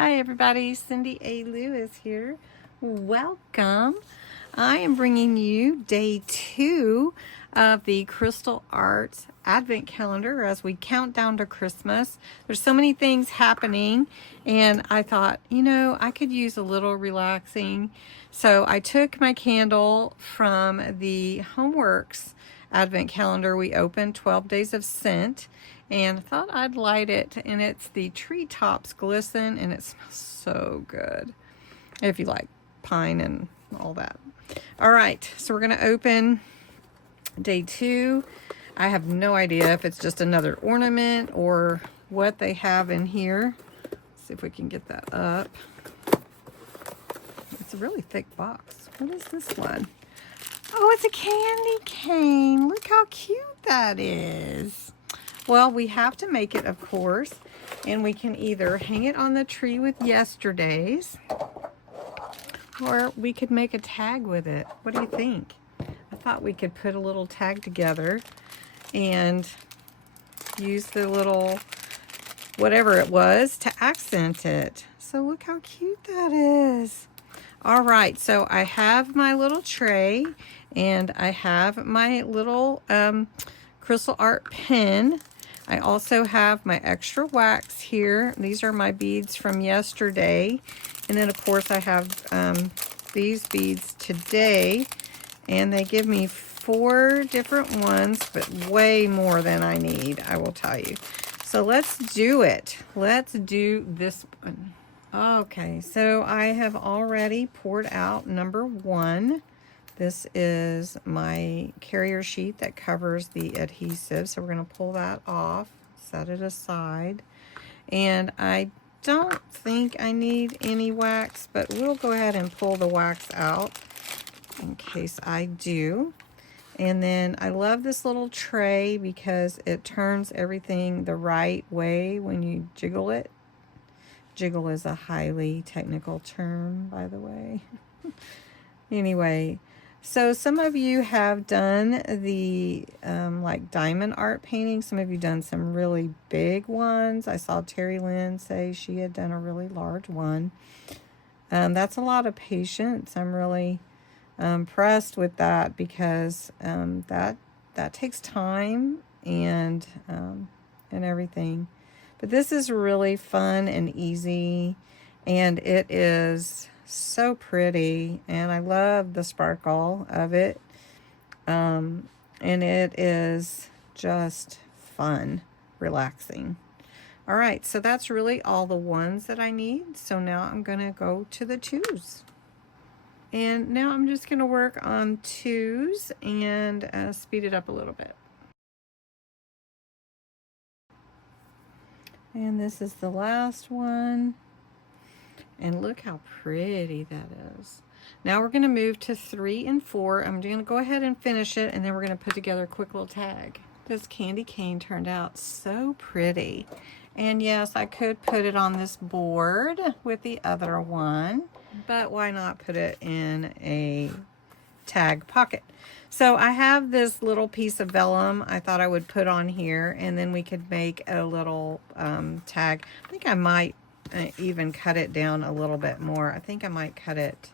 Hi everybody, Cindy A. Lewis here. Welcome. I am bringing you day 2 of the Crystal Arts Advent Calendar as we count down to Christmas. There's so many things happening and I thought, I could use a little relaxing. So I took my candle from the Homeworx Advent Calendar we opened, 12 Days of Scent, and thought I'd light it, and it's the Treetops Glisten, and it smells so good if you like pine and all that. All right, so we're gonna open day 2. I have no idea if it's just another ornament or what they have in here. Let's see if we can get that up. It's a really thick box. What is this one? Oh, it's a candy cane. Look how cute that is. Well, we have to make it, of course, and we can either hang it on the tree with yesterday's, or we could make a tag with it. What do you think? I thought we could put a little tag together and use the little whatever it was to accent it. So look how cute that is. All right, so I have my little tray and I have my little crystal art pen. I also have my extra wax here. These are my beads from yesterday. And then of course I have these beads today, and they give me 4 different ones, but way more than I need, I will tell you. So let's do it. Let's do this one. Okay, so I have already poured out number 1. This is my carrier sheet that covers the adhesive. So we're going to pull that off, set it aside. And I don't think I need any wax, but we'll go ahead and pull the wax out in case I do. And then I love this little tray because it turns everything the right way when you jiggle it. Jiggle is a highly technical term, by the way. Anyway, so some of you have done the like diamond art painting. Some of you done some really big ones. I saw Terry Lynn say she had done a really large one. That's a lot of patience. I'm really impressed with that because that takes time and everything. But this is really fun and easy, and it is so pretty, and I love the sparkle of it. And it is just fun, relaxing. All right, so that's really all the ones that I need. So now I'm gonna go to the 2s. And now I'm just gonna work on 2s and speed it up a little bit. And this is the last one. And look how pretty that is. Now we're going to move to 3 and 4. I'm going to go ahead and finish it, and then we're going to put together a quick little tag. This candy cane turned out so pretty. And yes, I could put it on this board with the other one, but why not put it in a tag pocket? So I have this little piece of vellum I thought I would put on here, and then we could make a little tag. I think I might even cut it down a little bit more. I think I might cut it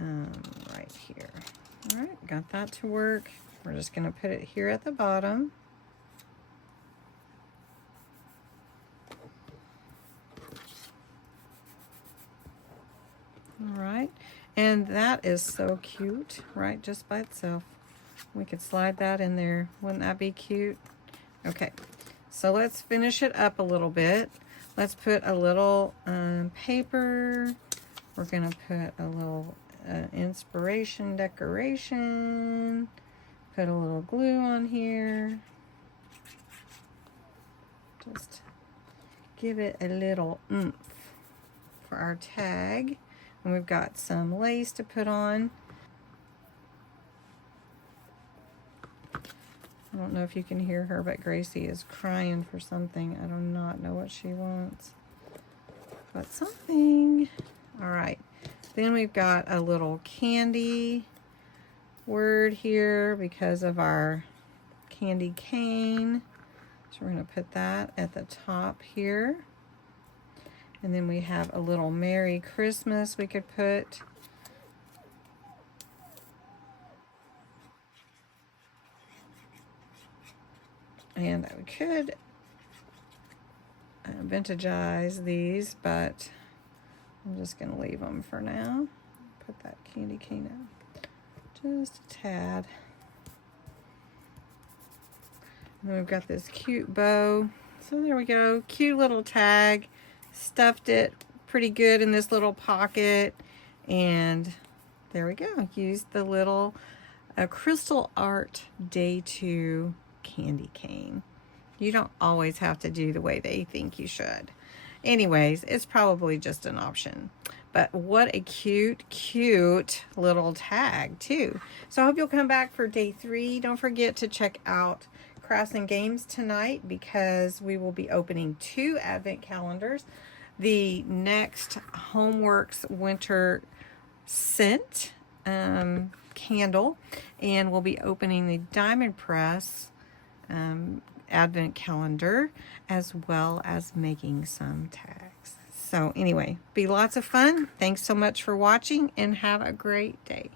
right here. All right, got that to work. We're just going to put it here at the bottom. All right, and that is so cute, right, just by itself. We could slide that in there. Wouldn't that be cute? Okay, so let's finish it up a little bit. Let's put a little paper. We're going to put a little inspiration decoration. Put a little glue on here. Just give it a little oomph for our tag. And we've got some lace to put on. I don't know if you can hear her, but Gracie is crying for something. I do not know what she wants, but something. All right. Then we've got a little candy word here because of our candy cane. So we're going to put that at the top here. And then we have a little Merry Christmas we could put. And I could vintagize these, but I'm just going to leave them for now. Put that candy cane out just a tad. And then we've got this cute bow. So there we go, cute little tag. Stuffed it pretty good in this little pocket. And there we go. Used the little Crystal Art Day 2 candy cane. You don't always have to do the way they think you should. Anyways, it's probably just an option. But what a cute, cute little tag too. So I hope you'll come back for day 3. Don't forget to check out Crafts and Games tonight, because we will be opening 2 advent calendars. The next Homeworx Winter Scent candle, and we'll be opening the Diamond Press advent calendar, as well as making some tags. So anyway, be lots of fun. Thanks so much for watching, and have a great day.